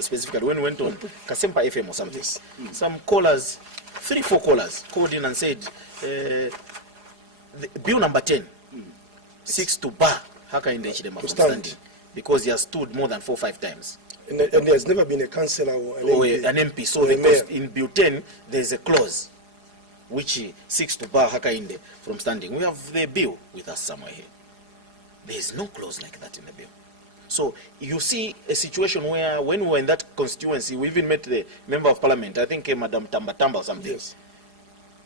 specifically when we went on Kasempa FM or something, some callers, 3-4 callers called in and said, bill number 10 seeks to bar Hakainde Hichilema from standing because he has stood more than 4 or 5 times. And there's never been a councillor or an MP. So in Bill 10, there's a clause which seeks to bar Hakainde from standing. We have the bill with us somewhere here. There is no clause like that in the bill. So you see a situation where when we were in that constituency, we even met the member of parliament, I think Madam Tamba or something. Yes.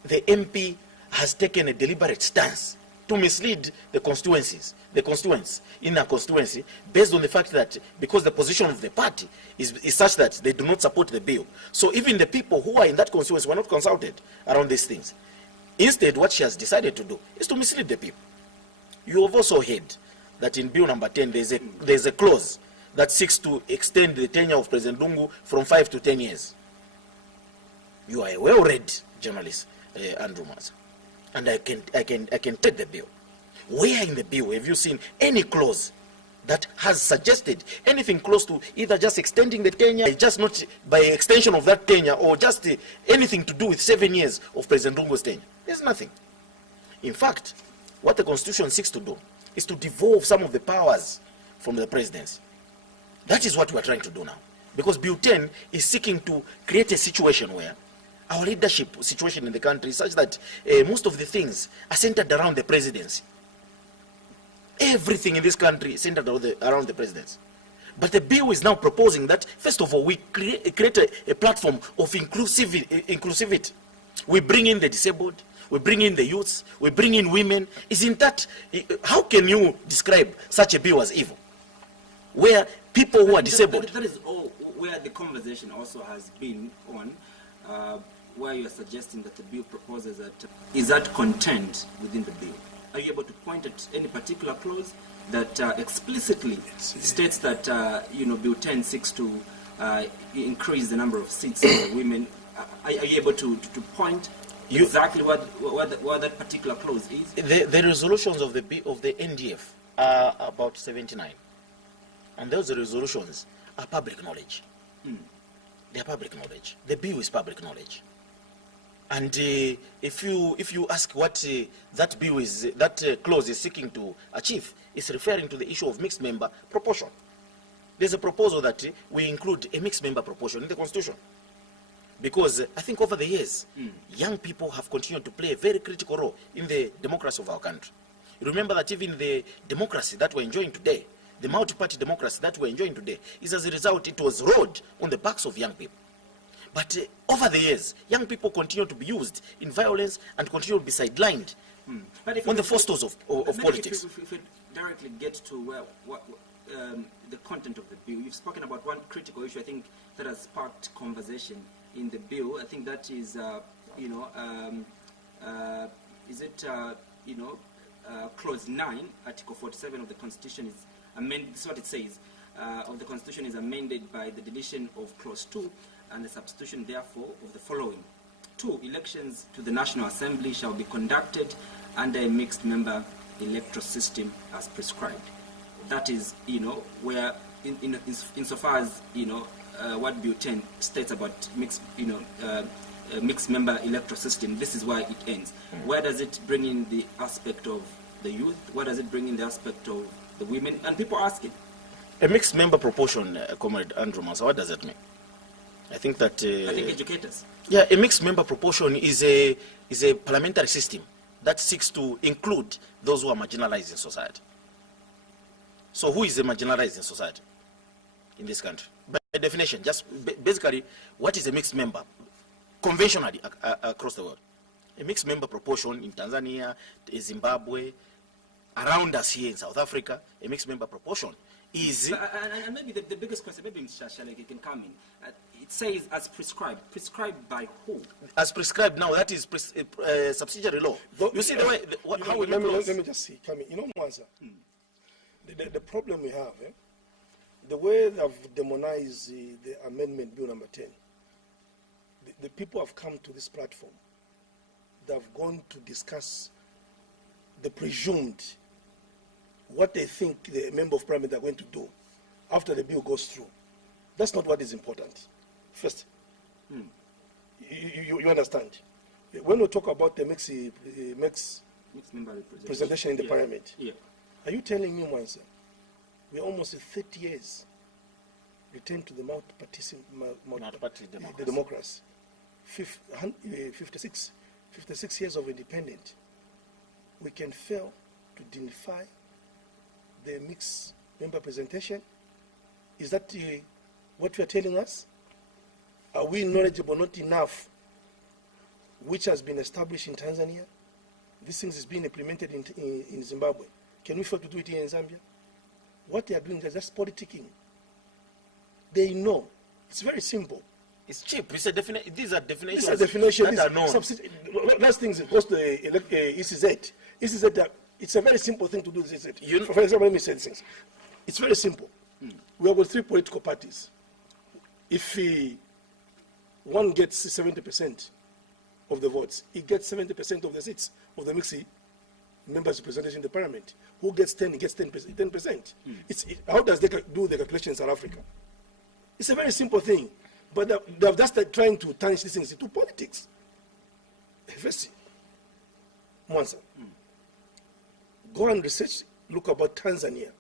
The MP has taken a deliberate stance to mislead the constituents in a constituency based on the fact that because the position of the party is such that they do not support the bill. So even the people who are in that constituency were not consulted around these things. Instead, what she has decided to do is to mislead the people. You have also heard that in bill number 10, there's a clause that seeks to extend the tenure of President Lungu from 5 to 10 years. You are a well-read journalist, Andrew Maza. And I can take the bill. Where in the bill have you seen any clause that has suggested anything close to either just extending the tenure, just not by extension of that tenure, or just anything to do with 7 years of President Lungu's tenure? There's nothing. In fact, what the Constitution seeks to do is to devolve some of the powers from the presidency. That is what we are trying to do now. Because Bill 10 is seeking to create a situation where our leadership situation in the country is such that most of the things are centered around the presidency. Everything in this country is centered around the presidency. But the bill is now proposing that, first of all, we create a platform of inclusivity. We bring in the disabled, we bring in the youths, we bring in women. Isn't that, how can you describe such a bill as evil? Where people who are disabled... That is all where the conversation also has been on, where you are suggesting that the bill proposes that is that contained within the bill. Are you able to point at any particular clause that explicitly states that Bill 10 seeks to increase the number of seats for women? Are you able to point exactly what that particular clause is? The resolutions of the NDF are about 79, and those resolutions are public knowledge. They are public knowledge. The bill is public knowledge. And if you ask what that bill is, that clause is seeking to achieve, it's referring to the issue of mixed member proportion. There's a proposal that we include a mixed member proportion in the Constitution. Because I think over the years, young people have continued to play a very critical role in the democracy of our country. You remember that even the democracy that we're enjoying today, the multi-party democracy that we're enjoying today, is as a result, it was rode on the backs of young people. But over the years, young people continue to be used in violence and continue to be sidelined on the fosters of politics. If we directly get to the content of the bill, you've spoken about one critical issue, I think, that has sparked conversation in the bill. I think that is, Clause 9, Article 47 of the Constitution is amended. This is what it says. Of the Constitution is amended by the deletion of Clause 2 and the substitution, therefore, of the following. 2. Elections to the National Assembly shall be conducted under a mixed member electoral system as prescribed. That is, where insofar as, what Bill 10 states about mixed member electoral system, this is why it ends. Where does it bring in the aspect of the youth? Where does it bring in the aspect of the women? And people are asking. A mixed member proportion, Comrade Andrew Masa, what does that mean? I think that... I think educators. Yeah, a mixed member proportion is a parliamentary system that seeks to include those who are marginalized in society. So who is the marginalized in society in this country? By definition, just basically, what is a mixed member? Conventionally across the world. A mixed member proportion in Tanzania, Zimbabwe, around us here in South Africa, a mixed member proportion is... And maybe the biggest question, maybe Mr. Shashalek can come in. It says as prescribed. Prescribed by who? As prescribed now, that is subsidiary law. But, you see the way... how we let me just see, come in. Mwanza, the problem we have, the way they've demonized the amendment bill number 10, the people have come to this platform. They've gone to discuss the presumed, what they think the member of parliament are going to do after the bill goes through. That's not what is important. First, you understand. When we talk about the mixed member presentation in the parliament, Yeah. are you telling me, Mwanza, we're almost 30 years returned to the multi-party democracy. democracy. 56 years of independence. We can fail to dignify the mixed member presentation? Is that what you are telling us? Are we knowledgeable not enough, which has been established in Tanzania? These things is being implemented in Zimbabwe. Can we fail to do it here in Zambia? What they are doing is just politicking. They know. It's very simple. It's cheap. These are definitions. These are definitions that are known. Last things goes to ECZ. ECZ, it's a very simple thing to do. ECZ. For example, let me say these things. It's very simple. We have got 3 political parties. If one gets 70% of the votes, he gets 70% of the seats of the mixed members representation in the parliament. Who gets 10? He gets 10%. How does they do the calculation in South Africa? It's a very simple thing. But they're just trying to tarnish these things into politics. First, Mwanza, go and research, look about Tanzania.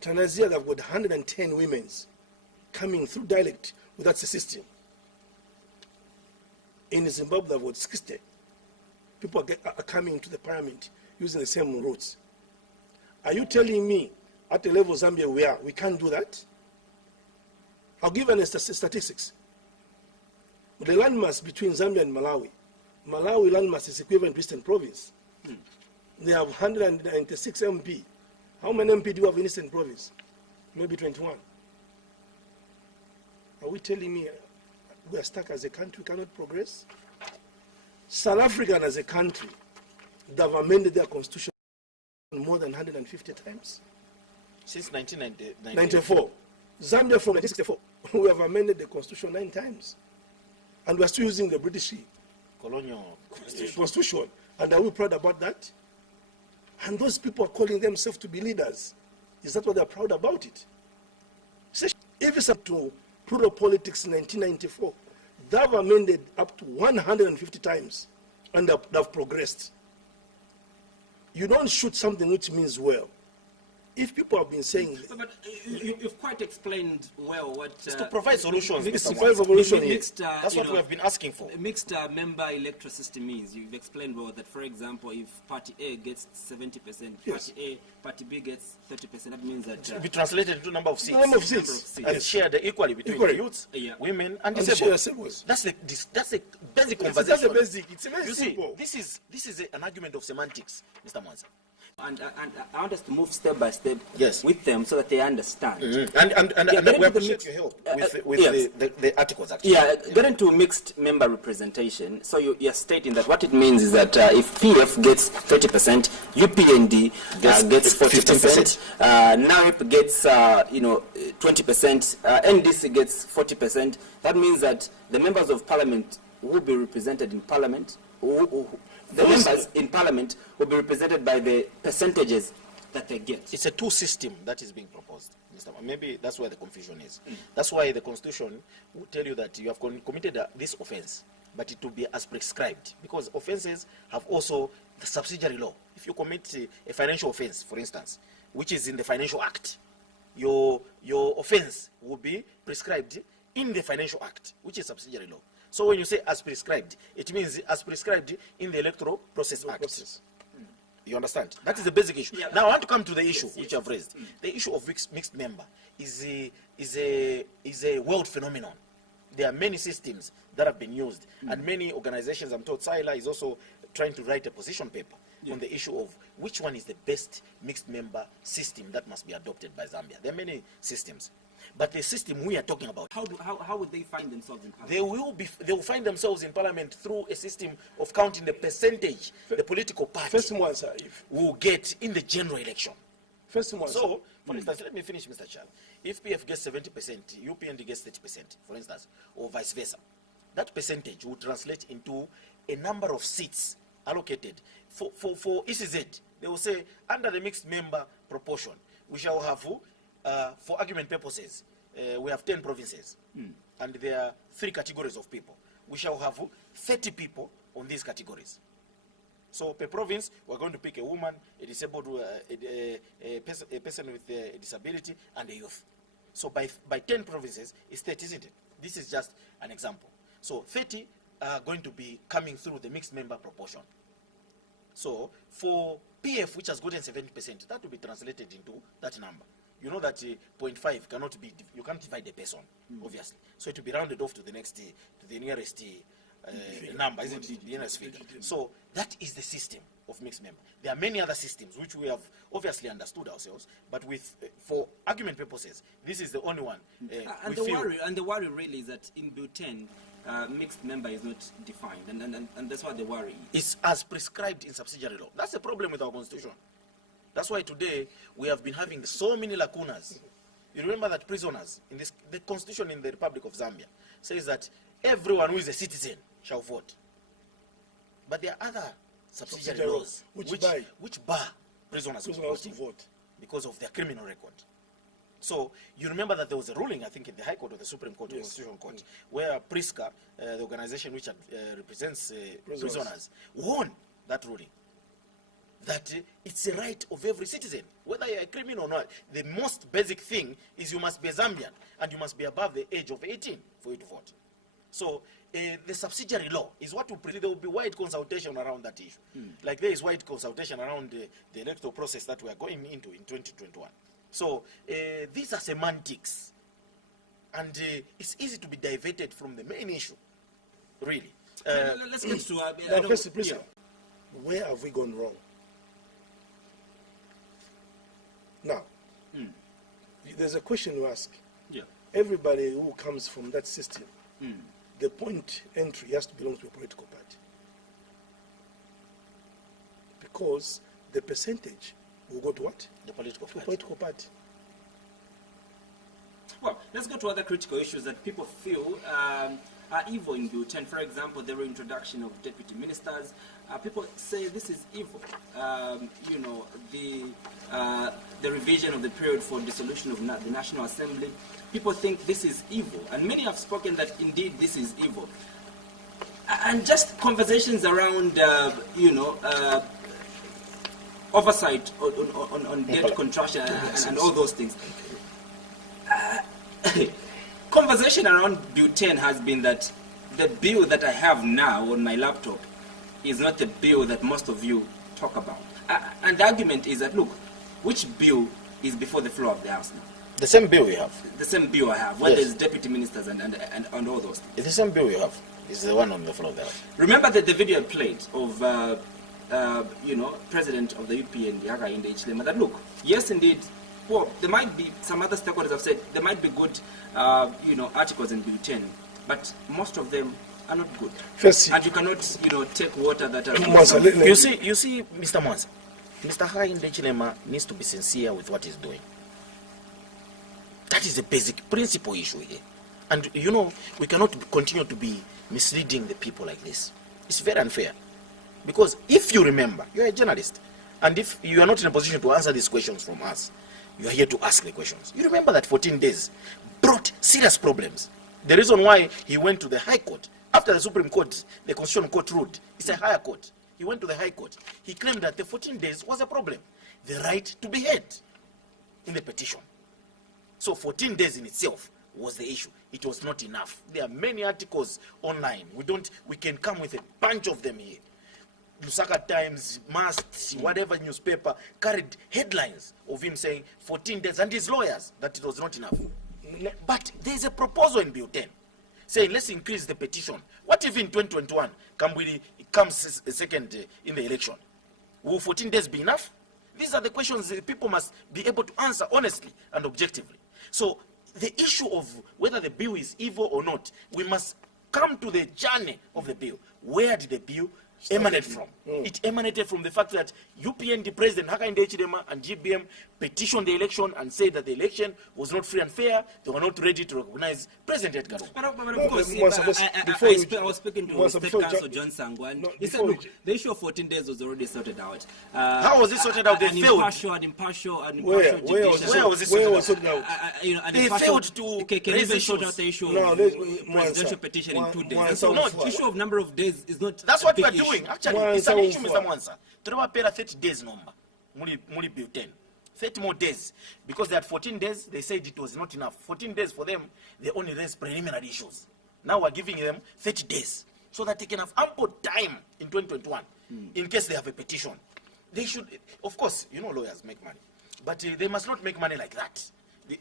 Tanzania, they've got 110 women coming through dialect without the system. In Zimbabwe, they've got 60. People are coming to the parliament using the same routes. Are you telling me at the level Zambia we can't do that? I'll give you statistics. The landmass between Zambia and Malawi landmass is equivalent to Eastern Province. They have 196 MP. How many MP do you have in Eastern Province? Maybe 21. Are we telling me we are stuck as a country, we cannot progress? South Africa as a country, they have amended their constitution more than 150 times. Since 1994. Zambia from 1964, we have amended the constitution 9 times. And we are still using the British colonial constitution. And are we proud about that? And those people are calling themselves to be leaders. Is that what they're proud about it? If it's up to plural politics in 1994, they've amended up to 150 times and they've progressed. You don't shoot something which means well. If people have been saying... But you've quite explained well what... it's to provide solutions. That's what we have been asking for. Mixed member electoral system means. You've explained well that, for example, if Party A gets 70%, yes. Party B gets 30%, that means that... it will be translated into number of seats. Number of seats. And yes. Shared equally between the youths, women, and disabled. That's the basic conversation. That's the basic. It's very simple. See, this is an argument of semantics, Mr. Mwanza. And I want us to move step by step with them so that they understand. And we appreciate your help with the articles, actually. Yeah, getting to mixed member representation, so you're stating that what it means is that if PF gets 30%, UPND gets 40%, NARIP gets 20%, NDC gets 40%. That means that the members of parliament will be represented in parliament, the members in parliament will be represented by the percentages that they get. It's a 2 system that is being proposed, Mr. Maybe that's where the confusion is. That's why the Constitution will tell you that you have committed this offense, but it will be as prescribed, because offenses have also the subsidiary law. If you commit a financial offense, for instance, which is in the Financial Act, your offense will be prescribed in the Financial Act, which is subsidiary law. So when you say as prescribed, it means as prescribed in the Electoral Process Act. You understand? That is the basic issue. Now I want to come to the issue which I've raised. The issue of mixed member is a world phenomenon. There are many systems that have been used, and many organizations, I'm told CHISHALA is also trying to write a position paper on the issue of which one is the best mixed member system that must be adopted by Zambia. There are many systems. But the system we are talking about, how would they find themselves in parliament? They will find themselves in parliament through a system of counting the percentage the political party will get in the general election. So, for instance, let me finish, Mr. Chala. If PF gets 70%, UPND gets 30%, for instance, or vice versa, that percentage will translate into a number of seats allocated. For ECZ, they will say, under the mixed member proportion, we shall have, for argument purposes, we have 10 provinces, and there are 3 categories of people. We shall have 30 people on these categories. So per province, we're going to pick a woman, a disabled, a person with a disability, and a youth. So by 10 provinces, it's 30, isn't it? This is just an example. So 30 are going to be coming through the mixed member proportion. So for PF, which has gotten 70%, that will be translated into that number. You know that 0.5 cannot be, you can't divide a person, obviously. So it will be rounded off to the next, to the nearest number, isn't it? The nearest figure. So that is the system of mixed member. There are many other systems which we have obviously understood ourselves, but with, for argument purposes, this is the only one. And the worry really is that in Bill 10, mixed member is not defined, and that's what the worry is. It's as prescribed in subsidiary law. That's the problem with our constitution. That's why today we have been having so many lacunas. You remember that prisoners, in this, the constitution in the Republic of Zambia says that everyone who is a citizen shall vote. But there are other subsidiary laws which bar prisoners from vote because of their criminal record. So you remember that there was a ruling, I think, in the High Court or the Supreme Court or the Constitutional Court, where PRISCA, the organization which represents prisoners, won that ruling. That it's a right of every citizen, whether you're a criminal or not. The most basic thing is you must be a Zambian, and you must be above the age of 18 for you to vote. So the subsidiary law is what will there will be wide consultation around that issue. Like there is wide consultation around the electoral process that we are going into in 2021. So these are semantics, and it's easy to be diverted from the main issue, really. Let's get to where have we gone wrong? Now, there's a question to ask. Yeah. Everybody who comes from that system, the point entry has to belong to a political party. Because the percentage will go to what? The political to party. Political party. Well, let's go to other critical issues that people feel are evil in Bill 10. For example, the reintroduction of deputy ministers. People say this is evil. You know, the revision of the period for dissolution of the National Assembly. People think this is evil, and many have spoken that indeed this is evil. And just conversations around, you know, oversight on debt contraction and all those things. Conversation around Bill 10 has been that the bill that I have now on my laptop is not the bill that most of you talk about. And the argument is that, look, which bill is before the floor of the House now? The same bill we have. The same bill I have, where there's deputy ministers and all those things. It's the same bill we have. It's the one on the floor of the House. Remember the video I played of, you know, President of the UPN, NDOYI Chilema, that look, yes indeed, well, there might be, some other stakeholders have said, there might be good, you know, articles in Bill 10, but most of them are not good. First, and you cannot, you know, take water that are... You see, Mr. Mwanza, Mr. NDOYI Chilema needs to be sincere with what he's doing. That is the basic principle issue here. And, you know, we cannot continue to be misleading the people like this. It's very unfair. Because if you remember, you're a journalist, and if you are not in a position to answer these questions from us, you are here to ask the questions. You remember that 14 days brought serious problems. The reason why he went to the High Court, after the Supreme Court, the Constitutional Court ruled, it's a higher court. He went to the High Court. He claimed that the 14 days was a problem. The right to be heard in the petition. So 14 days in itself was the issue. It was not enough. There are many articles online. We can come with a bunch of them here. Lusaka Times, Must, whatever newspaper carried headlines of him saying 14 days, and his lawyers, that it was not enough. But there's a proposal in Bill 10 saying let's increase the petition. What if in 2021 comes second in the election? Will 14 days be enough? These are the questions that people must be able to answer honestly and objectively. So the issue of whether the bill is evil or not, we must come to the journey of the bill. Where did the bill emanate from. It emanated from the fact that UPND President Hakainde Hichilema and GBM petitioned the election and said that the election was not free and fair. They were not ready to recognize President Edgar Lungu. But of course, I was speaking to State Council John Sangwa, and he said, look, the issue of 14 days was already sorted out. How was it sorted out? They failed. Impartial Where was it sorted out? They failed to can raise even sort issues. out the issue of presidential petition in 2 days. So no, the issue of number of days is not. That's what we are issue. doing. Actually, it's an issue, Mr. Mwansa. Tunawapera 30 days number. Muli bulletin. 30 more days. Because they had 14 days, they said it was not enough. 14 days for them, they only raised preliminary issues. Now we're giving them 30 days so that they can have ample time in 2021 in case they have a petition. They should, of course, you know lawyers make money, but they must not make money like that.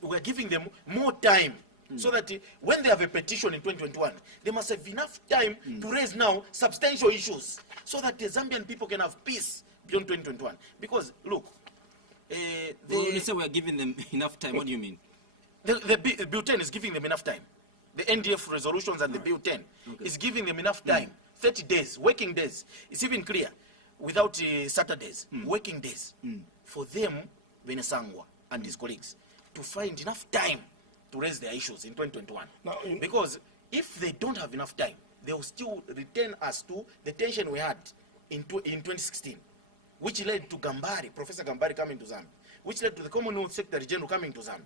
We're giving them more time so that when they have a petition in 2021, they must have enough time to raise now substantial issues so that the Zambian people can have peace beyond 2021. Because, look, when you say we're giving them enough time, what do you mean? The Bill 10 is giving them enough time. The NDF resolutions and the Bill 10 is giving them enough time. 30 days, working days. It's even clear. Without Saturdays, working days, for them, Venesangwa and his colleagues, to find enough time to raise their issues in 2021. Now, because if they don't have enough time, they will still return us to the tension we had in 2016, which led to Gambari, Professor Gambari coming to Zambia, which led to the Commonwealth Secretary General coming to Zambia.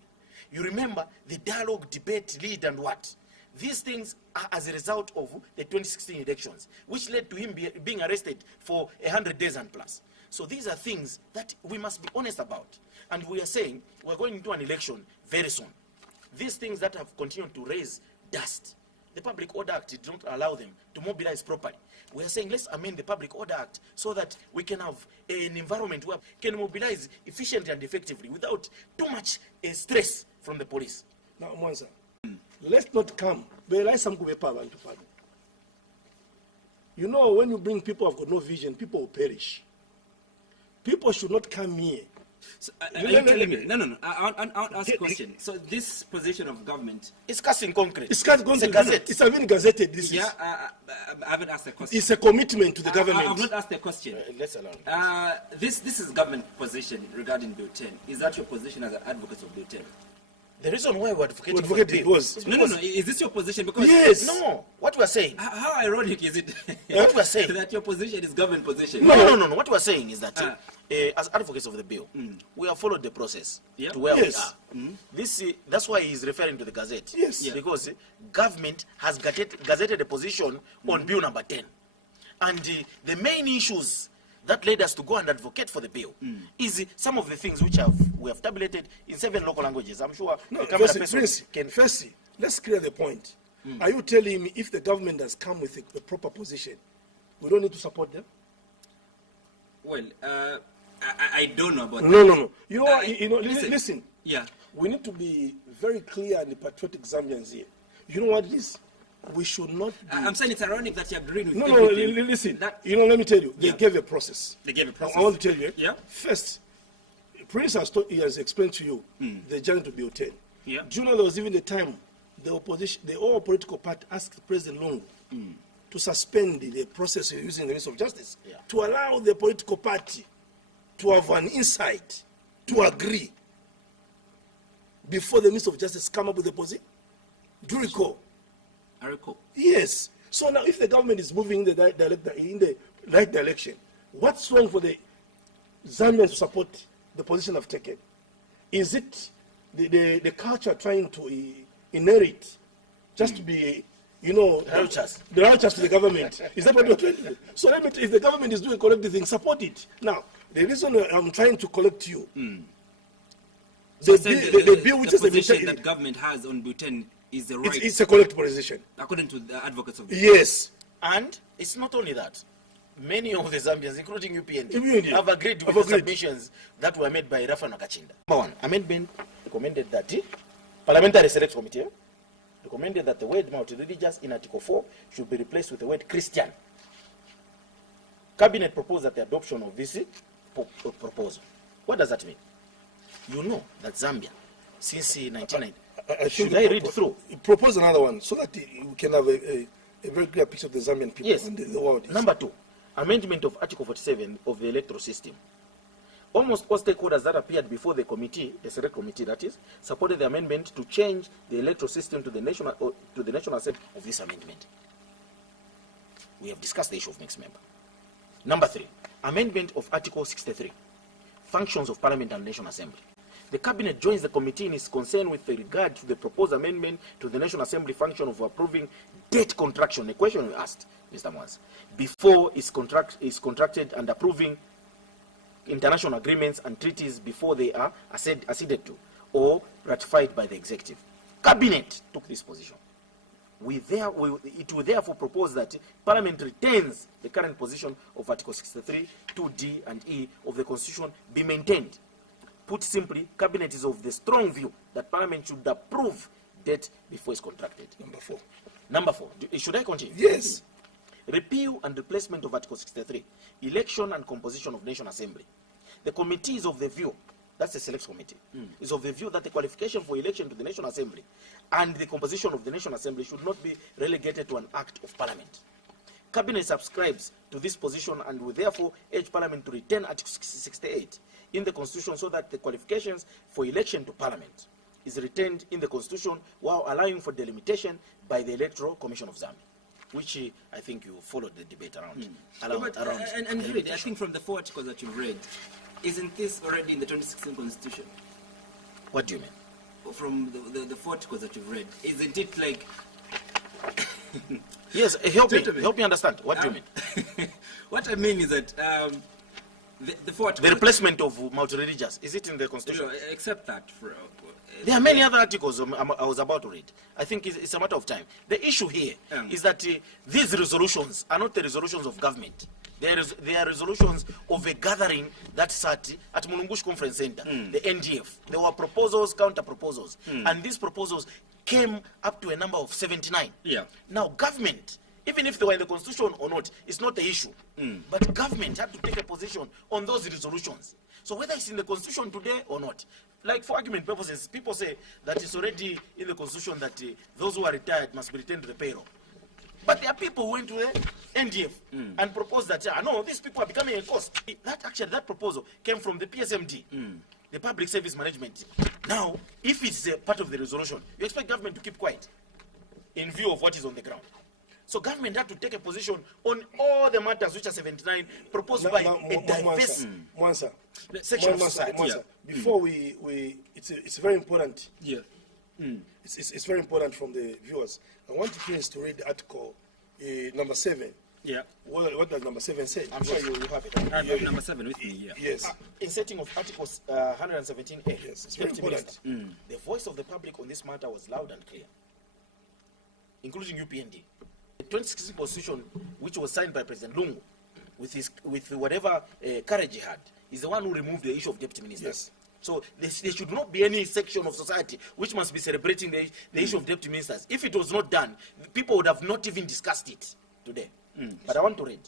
You remember the dialogue, debate, lead, and what? These things are as a result of the 2016 elections, which led to him being arrested for 100 days and plus. So these are things that we must be honest about. And we are saying we're going into an election very soon. These things that have continued to raise dust, the Public Order Act did not allow them to mobilize properly. We are saying let's amend the Public Order Act so that we can have an environment where we can mobilize efficiently and effectively without too much stress from the police. Now, Mwanza, let's not come. You know, when you bring people who have got no vision, people will perish. People should not come here. So, are you telling me? No. I want to ask a question. So this position of government is cast in concrete. It's cast in concrete. It's a gazette. It's even gazetted. This yeah, is. I haven't asked a question. It's a commitment to the government. I have not asked a question. Let's allow this is government position regarding Bill 10. Is that your position as an advocate of Bill 10? The reason why we're advocating for it was no. Is this your position? Because yes. No. What we're saying. How ironic is it? What we're saying that your position is government position. No. What we're saying is that as advocates of the bill, we have followed the process to where we are. That's why he's referring to the Gazette. Yes. Because government has gazetted a position on bill number 10, and the main issues that led us to go and advocate for the bill is some of the things which we have tabulated in 7 local languages. I'm sure the camera person can. Firstly, let's clear the point. Are you telling me if the government has come with a proper position, we don't need to support them? Well, I don't know about No. You know what? Listen. Yeah. We need to be very clear and patriotic Zambians here. You know what it is? We should not be... I'm saying it's ironic that you're agreeing with listen. Let me tell you. They gave a process. They gave a process. I want to tell you. Yeah. First, Prince has explained to you the journey to Bill 10. Yeah. Do you know there was even a time the opposition, the all political party asked President Lungu to suspend the process using the Minister of Justice to allow the political party to have an insight, to agree before the Minister of Justice come up with a position. Do you recall? I recall. Yes. So now, if the government is moving in the right direction, what's wrong for the Zambians to support the position I've taken? Is it the culture trying to inherit just to be, righteous to the government? Is that what you're trying to do? So if the government is doing collective things, support it. Now, the reason I'm trying to collect you, the bill which is the position that government has on Bill 10 is the right. It's a collective position. According to the advocates of the yes. And it's not only that. Many of the Zambians, including UPND, have agreed with the submissions that were made by Rafa Nakachinda. Number 1, amendment recommended that the Parliamentary Select Committee recommended that the word multi-religious in Article 4 should be replaced with the word Christian. Cabinet proposed that the adoption of this proposal. What does that mean? You know that Zambia, since 1990, should I read through? Propose another one so that we can have a very clear picture of the Zambian people and the world. Number 2, amendment of Article 47 of the electoral system. Almost all stakeholders that appeared before the committee, the select committee that is, supported the amendment to change the electoral system to the national assembly of this amendment. We have discussed the issue of mixed member. Number 3, amendment of Article 63, functions of Parliament and National Assembly. The Cabinet joins the committee in its concern with regard to the proposed amendment to the National Assembly function of approving debt contraction, a question you asked, Mr. Mwaz, before it's contracted, and approving international agreements and treaties before they are acceded to or ratified by the executive. Cabinet took this position. It will therefore propose that Parliament retains the current position of Article 63, 2D and E of the Constitution be maintained. Put simply, Cabinet is of the strong view that Parliament should approve debt before it's contracted. Number 4. Should I continue? Yes. Repeal and replacement of Article 63, election and composition of National Assembly. The committee is of the view, that's the select committee, is of the view that the qualification for election to the National Assembly and the composition of the National Assembly should not be relegated to an act of Parliament. Cabinet subscribes to this position and will therefore urge Parliament to retain Article 68 in the Constitution so that the qualifications for election to Parliament is retained in the Constitution while allowing for delimitation by the Electoral Commission of Zambia, which I think you followed the debate around. And really, I think from the 4 articles that you've read, isn't this already in the 2016 Constitution? What do you mean? From the 4 articles that you've read, isn't it like... Yes, help me understand. What do you mean? What I mean is that the 4 articles... The replacement of multi-religious, is it in the Constitution? No, except that. There are many other articles I was about to read. I think it's a matter of time. The issue here is that these resolutions are not the resolutions of government. They are resolutions of a gathering that sat at Mulungushi Conference Center, the NDF. There were proposals, counter-proposals, and these proposals came up to a number of 79. Yeah. Now, government, even if they were in the Constitution or not, it's not the issue. But government had to take a position on those resolutions. So whether it's in the Constitution today or not, like for argument purposes, people say that it's already in the Constitution that those who are retired must be retained to the payroll. But there are people who went to the NDF and proposed that, no, these people are becoming a cost. That proposal came from the PSMD, the Public Service Management. Now, if it's a part of the resolution, you expect government to keep quiet in view of what is on the ground. So government had to take a position on all the matters which are 79 proposed by a diverse section of society. Before it's very important. Yeah. It's very important from the viewers. I want you please to read the article number 7. Yeah. What does number 7 say? I'm sure you have it. I have number 7 with me. Yeah. Yes. In setting of Articles 117A, Yes, it's very important. The voice of the public on this matter was loud and clear, including UPND. The 2016 Constitution, which was signed by President Lungu, with whatever courage he had, is the one who removed the issue of deputy ministers. Yes. So there should not be any section of society which must be celebrating the issue of deputy ministers. If it was not done, people would have not even discussed it today. But I want to read.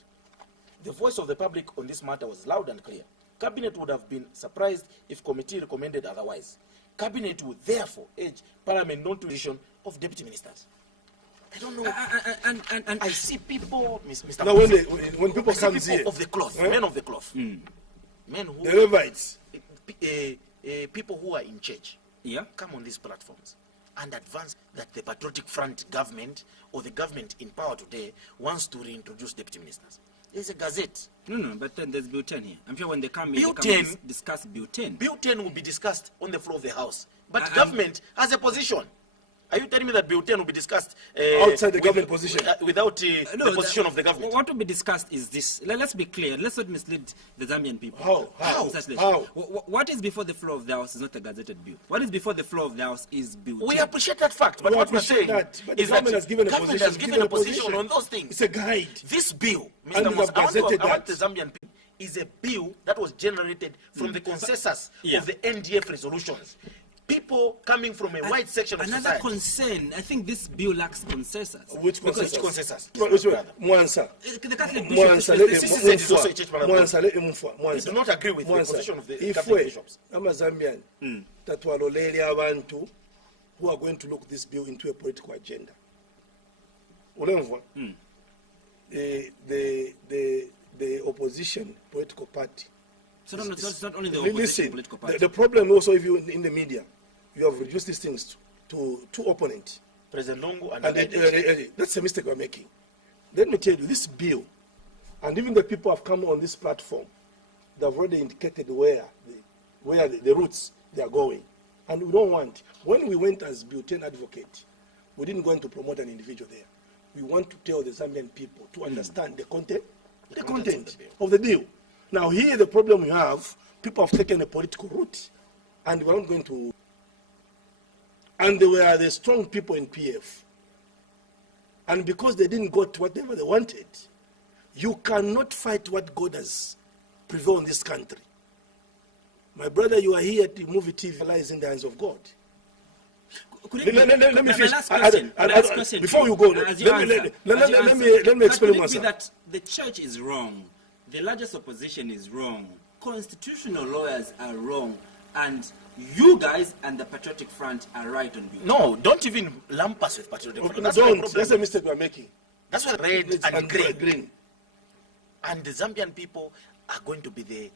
The voice of the public on this matter was loud and clear. Cabinet would have been surprised if committee recommended otherwise. Cabinet would therefore urge Parliament not to decision of deputy ministers. I don't know. And I see people, Mr. Now, when people come here, of the cloth, men of the cloth, men who the Levites, people who are in church, come on these platforms and advance that the Patriotic Front government or the government in power today wants to reintroduce deputy ministers. There's a gazette. No, but then there's Bill 10 here. I'm sure when they come Bill in, they 10, come discuss Bill 10. Bill 10 will be discussed on the floor of the House. But government has a position. Are you telling me that Bill 10 will be discussed outside the government position? Without the position of the government? What will be discussed is this. Let's be clear. Let's not mislead the Zambian people. How? What is before the floor of the House is not a gazetted bill. What is before the floor of the House is Bill 10. We appreciate that fact, but what we're saying is that government has given a position on those things. It's a guide. This bill, And Mr. Moss, I gazetted want the Zambian people, is a bill that was generated from the consensus of the NDF resolutions. People coming from a wide section of another society. concern, I think this bill lacks consensus. Which Consensus? Mwansa. The Catholic Mwansa, let him We do not agree with the position of the if Catholic bishops. I'm a Zambian, tatwalolele abantu who are going to look this bill into a political agenda. Ulemva? The the opposition political party. So no, it's not only the Listen, opposition political party. the problem also, if you in the media, you have reduced these things to two opponents. President Lungu And that's a mistake we're making. Let me tell you, this bill, and even the people have come on this platform, they've already indicated where the routes they are going. And we don't want, when we went as Butane advocate, we didn't go in to promote an individual there. We want to tell the Zambian people to understand the content of the bill. Now here the problem we have, people have taken a political route, and we're not going to. And they were the strong people in PF. And because they didn't get whatever they wanted, you cannot fight what God has prevailed in this country. My brother, you are here at the Muvi TV, lies in the hands of God. Let me finish. Last question. Before you go, let me explain myself. That the church is wrong, the largest opposition is wrong, constitutional lawyers are wrong, and you guys and the Patriotic Front are right on you. No, don't even lump us with Patriotic Front. That's a mistake we're making. That's why red and green. And the Zambian people are going to be the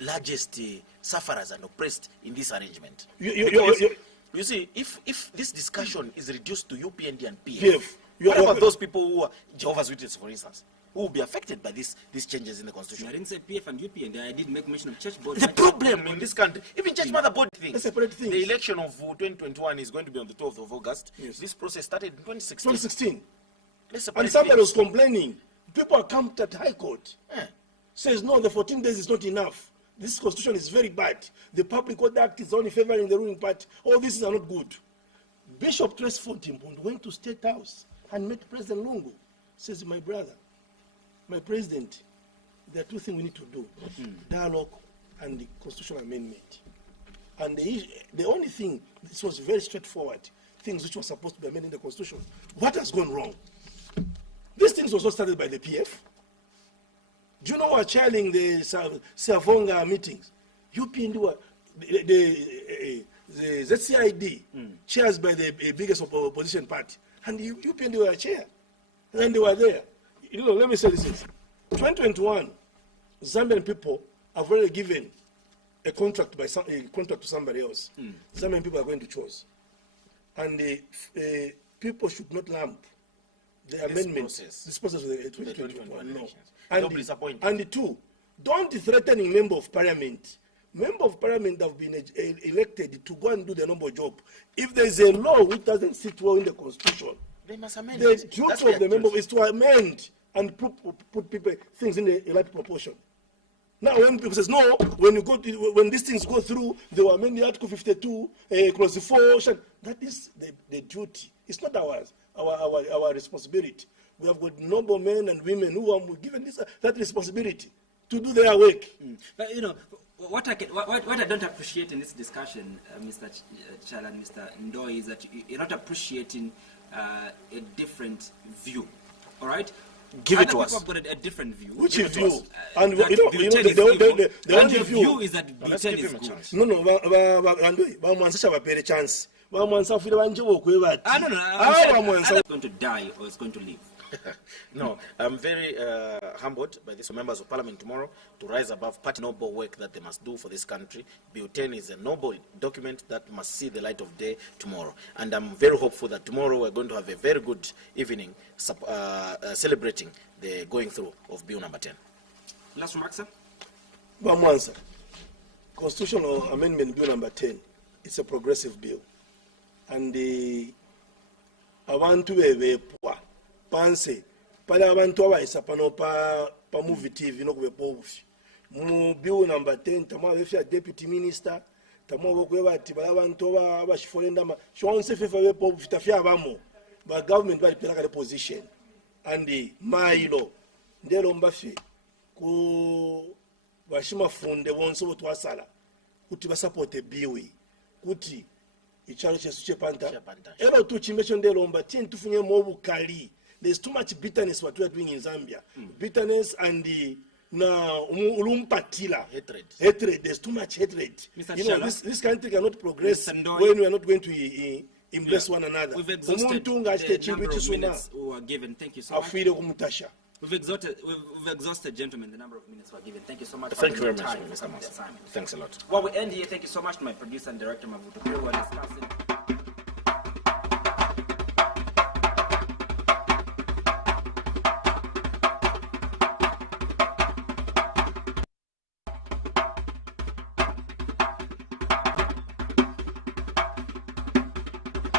largest sufferers and oppressed in this arrangement. You see, if this discussion is reduced to UPND and PF, what about those people who are Jehovah's Witnesses, for instance, who will be affected by these changes in the constitution? I didn't say PF and UPND. I did make mention of church board. The problem in this country, even church mother board things. Separate things. The election of 2021 is going to be on the 12th of August. Yes. This process started in 2016. And somebody was complaining. People are come to the High Court. Says, no, the 14 days is not enough. This constitution is very bad. The Public Order Act is only favoring the ruling party. All these are not good. Bishop Trace Fontimbund went to State House and met President Lungu. Says, my brother, my president, there are two things we need to do. Dialogue and the constitutional amendment. And the only thing, this was very straightforward, things which were supposed to be amended in the constitution. What has gone wrong? These things was not started by the PF. Do you know what chairing the Savonga meetings? UPND were the ZCID chairs by the biggest opposition party, and UPND were chair, and they were there. You know, let me say this: 2021, Zambian people have already given a contract to somebody else. Zambian people are going to choose, and the people should not lump the amendments. This process of the 2021. No. And the two, don't threatening member of parliament. Member of parliament have been elected to go and do the normal job. If there is a law which doesn't sit well in the constitution, they must amend the it. duty of the member is to amend and put people things in the right proportion. Now, when people say no, when these things go through, they will amend the Article 52, clause 4. That is the duty. It's not our responsibility. We have got noble men and women who are given that responsibility to do their work. But you know, what I don't appreciate in this discussion, Mr. CHISHALA and Mr. NDOYI, is that you're not appreciating a different view. All right? Give it to us. Other people have got a different view. Which view? And the only view is that Butane is good. No, going to die or is going to live. No, I'm very humbled by these members of parliament tomorrow to rise above party noble work that they must do for this country. Butane is a noble document that must see the light of day tomorrow. And I'm very hopeful that tomorrow we're going to have a very good evening celebrating the going through of Bill number 10. Last remark, sir? Bamwansa. Constitutional Amendment Bill number 10. It's a progressive bill. And abantu bebepwa panse pale abantu abayisa pano pa Muvi TV no kubepo obufi mu bill number 10 tamwa befya deputy minister tamwa bokweba ati bala abantu abashifolenda ma shonse fefa bepo obufi tafya abamo ba government bali pelaka the position and mailo ndelo mbafi ku bashima funde bonso botwasala kuti basupporte biwi kuti ichalo chesu chepanta ero tuchimbecho ndelomba tini tufunye mobukali. There's too much bitterness what we are doing in Zambia. Bitterness and ulumpatila hatred. There's too much hatred. Mr. You know, this country cannot progress when we are not going to embrace one another. We've exhausted the number of minutes we were given. Thank you so much. We've exhausted, gentlemen, the number of minutes we're given. Thank you so much. Thank you for very your much, time Mr. for the Massa. assignment. Thanks a lot. Well, we end here. Thank you so much to my producer and director, Mavuto. We were discussing